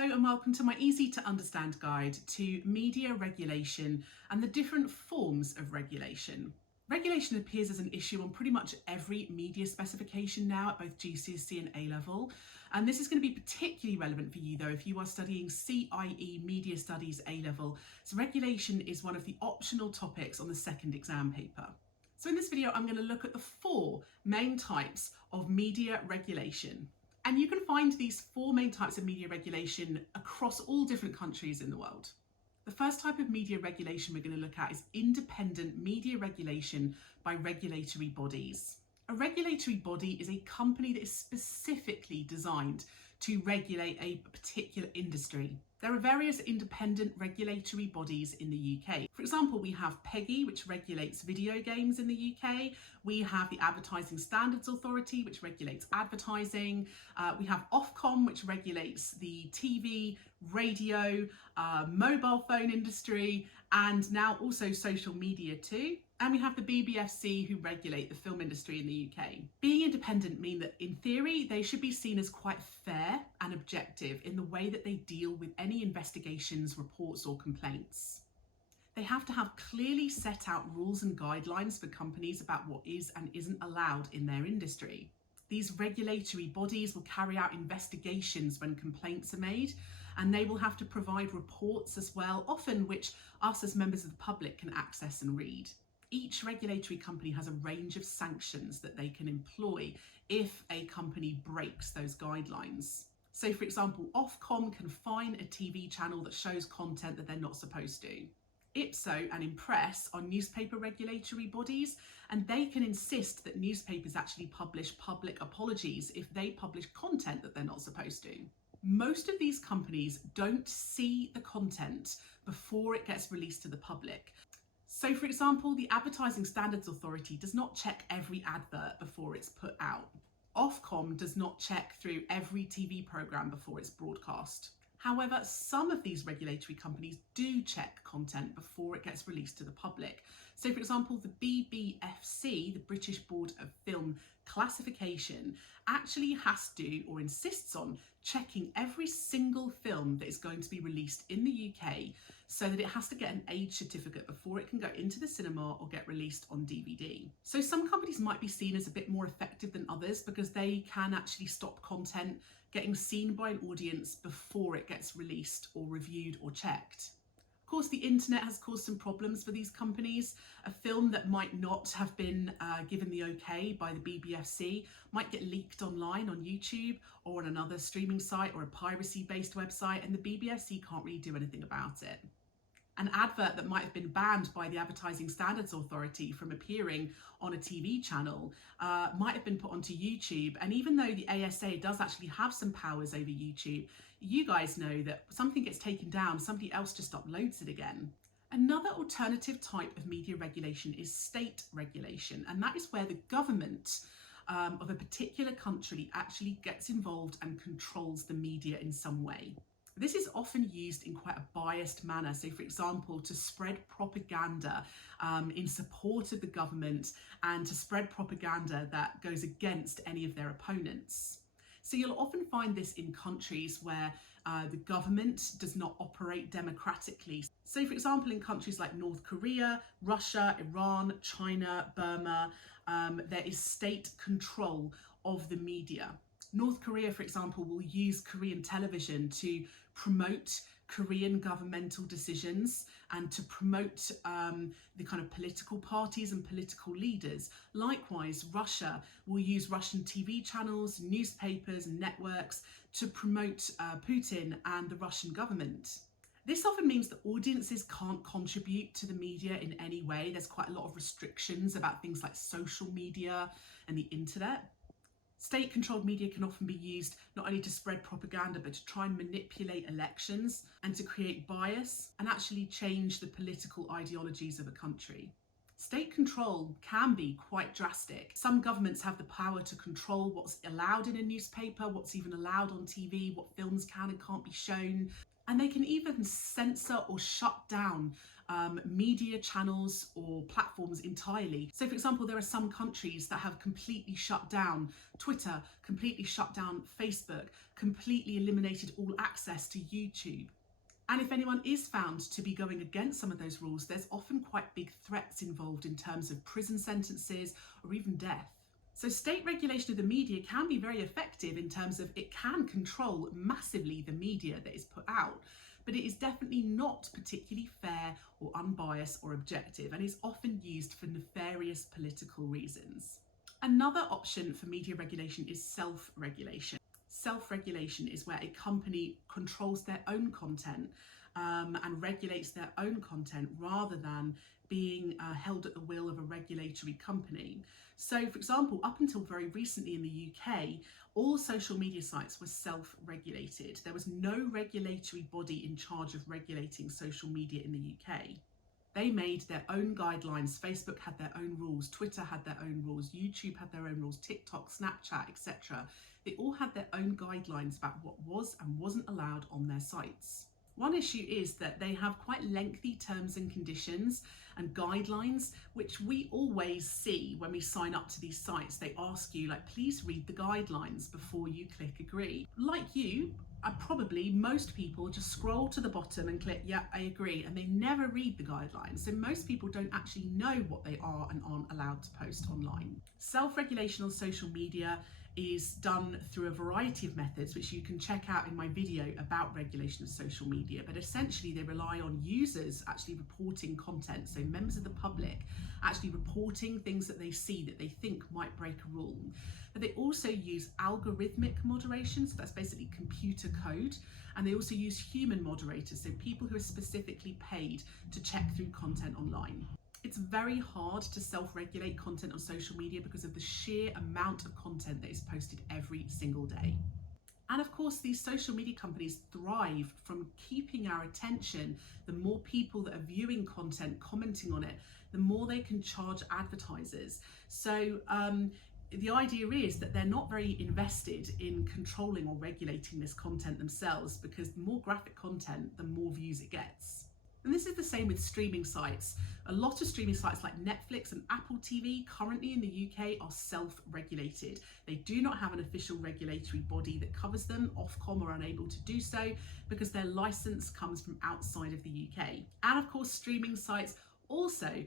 Hello and welcome to my easy to understand guide to media regulation and the different forms of regulation. Regulation appears as an issue on pretty much every media specification now at both GCSE and A-level, and this is going to be particularly relevant for you though if you are studying CIE Media Studies A-level, so regulation is one of the optional topics on the second exam paper. So in this video I'm going to look at the four main types of media regulation. And you can find these four main types of media regulation across all different countries in the world. The first type of media regulation we're going to look at is independent media regulation by regulatory bodies. A regulatory body is a company that is specifically designed to regulate a particular industry. There are various independent regulatory bodies in the UK. For example, we have PEGI, which regulates video games in the UK. We have the Advertising Standards Authority, which regulates advertising. We have Ofcom, which regulates the TV, radio, mobile phone industry, and now also social media too. And we have the BBFC, who regulate the film industry in the UK. Being independent means that in theory, they should be seen as quite fair and objective in the way that they deal with any investigations, reports or complaints. They have to have clearly set out rules and guidelines for companies about what is and isn't allowed in their industry. These regulatory bodies will carry out investigations when complaints are made, and they will have to provide reports as well, often which us as members of the public can access and read. Each regulatory company has a range of sanctions that they can employ if a company breaks those guidelines. So for example, Ofcom can fine a TV channel that shows content that they're not supposed to. IPSO and Impress are newspaper regulatory bodies, and they can insist that newspapers actually publish public apologies if they publish content that they're not supposed to. Most of these companies don't see the content before it gets released to the public. So for example, the Advertising Standards Authority does not check every advert before it's put out. Ofcom does not check through every TV programme before it's broadcast. However, some of these regulatory companies do check content before it gets released to the public. So for example, the BBFC, the British Board of Film Classification, actually has to or insists on checking every single film that is going to be released in the UK so that it has to get an age certificate before it can go into the cinema or get released on DVD. So some companies might be seen as a bit more effective than others because they can actually stop content getting seen by an audience before it gets released or reviewed or checked. Of course, the internet has caused some problems for these companies. A film that might not have been given the okay by the BBFC might get leaked online on YouTube or on another streaming site or a piracy-based website, and the BBFC can't really do anything about it. An advert that might have been banned by the Advertising Standards Authority from appearing on a TV channel might have been put onto YouTube. And even though the ASA does actually have some powers over YouTube, you guys know that something gets taken down, somebody else just uploads it again. Another alternative type of media regulation is state regulation, and that is where the government of a particular country actually gets involved and controls the media in some way. This is often used in quite a biased manner. So for example, to spread propaganda in support of the government and to spread propaganda that goes against any of their opponents. So you'll often find this in countries where the government does not operate democratically. So for example, in countries like North Korea, Russia, Iran, China, Burma, there is state control of the media. North Korea, for example, will use Korean television to promote Korean governmental decisions and to promote the kind of political parties and political leaders. Likewise, Russia will use Russian TV channels, newspapers and networks to promote Putin and the Russian government. This often means that audiences can't contribute to the media in any way. There's quite a lot of restrictions about things like social media and the internet. State-controlled media can often be used not only to spread propaganda, but to try and manipulate elections and to create bias and actually change the political ideologies of a country. State control can be quite drastic. Some governments have the power to control what's allowed in a newspaper, what's even allowed on TV, what films can and can't be shown. And they can even censor or shut down media channels or platforms entirely. So for example, there are some countries that have completely shut down Twitter, completely shut down Facebook, completely eliminated all access to YouTube. And if anyone is found to be going against some of those rules, there's often quite big threats involved in terms of prison sentences or even death. So state regulation of the media can be very effective in terms of it can control massively the media that is put out, but it is definitely not particularly fair or unbiased or objective, and is often used for nefarious political reasons. Another option for media regulation is self-regulation. Self-regulation is where a company controls their own content and regulates their own content rather than being held at the will of a regulatory company. So, for example, up until very recently in the UK, all social media sites were self-regulated. There was no regulatory body in charge of regulating social media in the UK. They made their own guidelines. Facebook had their own rules, Twitter had their own rules, YouTube had their own rules, TikTok, Snapchat, etc. They all had their own guidelines about what was and wasn't allowed on their sites. One issue is that they have quite lengthy terms and conditions and guidelines, which we always see when we sign up to these sites. They ask you, like, please read the guidelines before you click agree. Like you, probably most people just scroll to the bottom and click, yeah, I agree, and they never read the guidelines. So most people don't actually know what they are and aren't allowed to post online. Self-regulation on social media is done through a variety of methods, which you can check out in my video about regulation of social media. But essentially they rely on users actually reporting content, so members of the public actually reporting things that they see that they think might break a rule. But they also use algorithmic moderation, so that's basically computer code, and they also use human moderators, so people who are specifically paid to check through content online. It's very hard to self-regulate content on social media because of the sheer amount of content that is posted every single day. And of course, these social media companies thrive from keeping our attention. The more people that are viewing content, commenting on it, the more they can charge advertisers. So the idea is that they're not very invested in controlling or regulating this content themselves, because the more graphic content, the more views it gets. And this is the same with streaming sites. A lot of streaming sites like Netflix and Apple TV currently in the UK are self-regulated. They do not have an official regulatory body that covers them. Ofcom are unable to do so because their license comes from outside of the UK. And of course, streaming sites also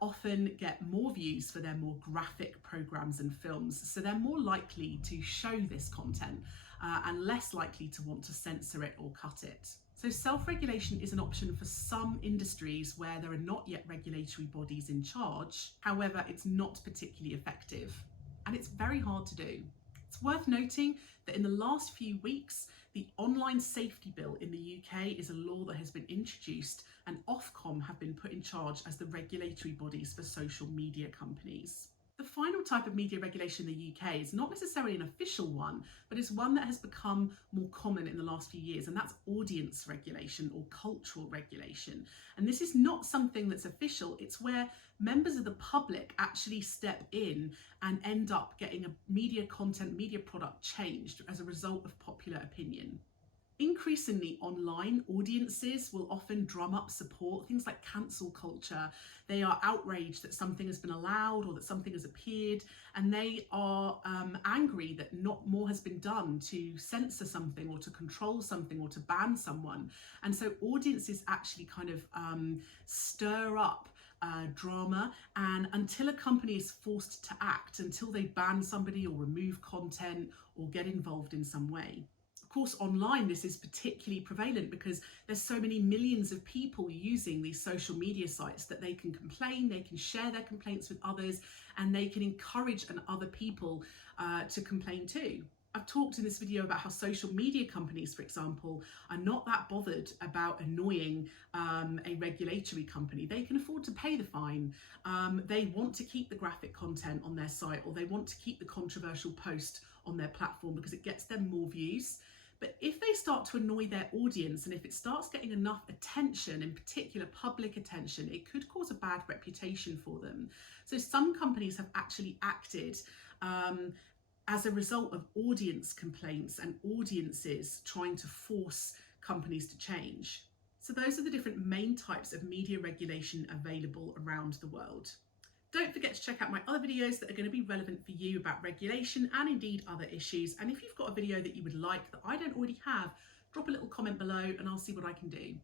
often get more views for their more graphic programs and films. So they're more likely to show this content and less likely to want to censor it or cut it. So self-regulation is an option for some industries where there are not yet regulatory bodies in charge. However, it's not particularly effective, and it's very hard to do. It's worth noting that in the last few weeks, the Online Safety Bill in the UK is a law that has been introduced, and Ofcom have been put in charge as the regulatory bodies for social media companies. The final type of media regulation in the UK is not necessarily an official one, but is one that has become more common in the last few years, and that's audience regulation or cultural regulation. And this is not something that's official, it's where members of the public actually step in and end up getting a media content, media product changed as a result of popular opinion. Increasingly online, audiences will often drum up support, things like cancel culture. They are outraged that something has been allowed or that something has appeared, and they are angry that not more has been done to censor something or to control something or to ban someone. And so audiences actually kind of stir up drama, and until a company is forced to act, until they ban somebody or remove content or get involved in some way. Of course, online this is particularly prevalent because there's so many millions of people using these social media sites that they can complain, they can share their complaints with others, and they can encourage other people to complain too. I've talked in this video about how social media companies, for example, are not that bothered about annoying a regulatory company. They can afford to pay the fine. They want to keep the graphic content on their site, or they want to keep the controversial post on their platform because it gets them more views. But if they start to annoy their audience, and if it starts getting enough attention, in particular public attention, it could cause a bad reputation for them. So some companies have actually acted as a result of audience complaints and audiences trying to force companies to change. So those are the different main types of media regulation available around the world. Don't forget to check out my other videos that are going to be relevant for you about regulation and indeed other issues. And if you've got a video that you would like that I don't already have, drop a little comment below and I'll see what I can do.